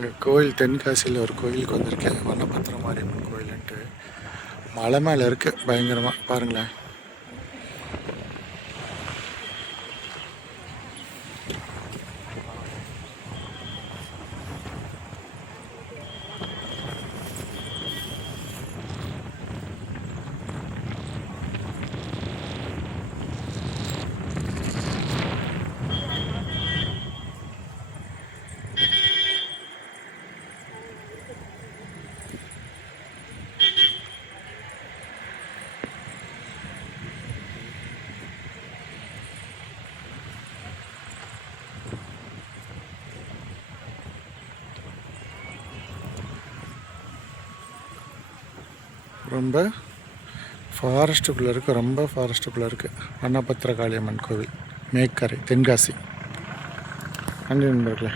இங்கே கோயில் தென்காசியில் ஒரு கோயிலுக்கு வந்திருக்கேன். வண்ணபத்திர மாரியம்மன் கோயிலுன்ட்டு மலை மேலே இருக்குது. பயங்கரமாக பாருங்களேன். ரொம்ப ஃபாரஸ்ட்டுக்குள்ளே இருக்குது. ரொம்ப ஃபாரஸ்ட்டுக்குள்ளே இருக்குது. வண்ணபத்திர காளியம்மன் கோவில், மேக்கரை, தென்காசி. நன்றி நண்பர்களே.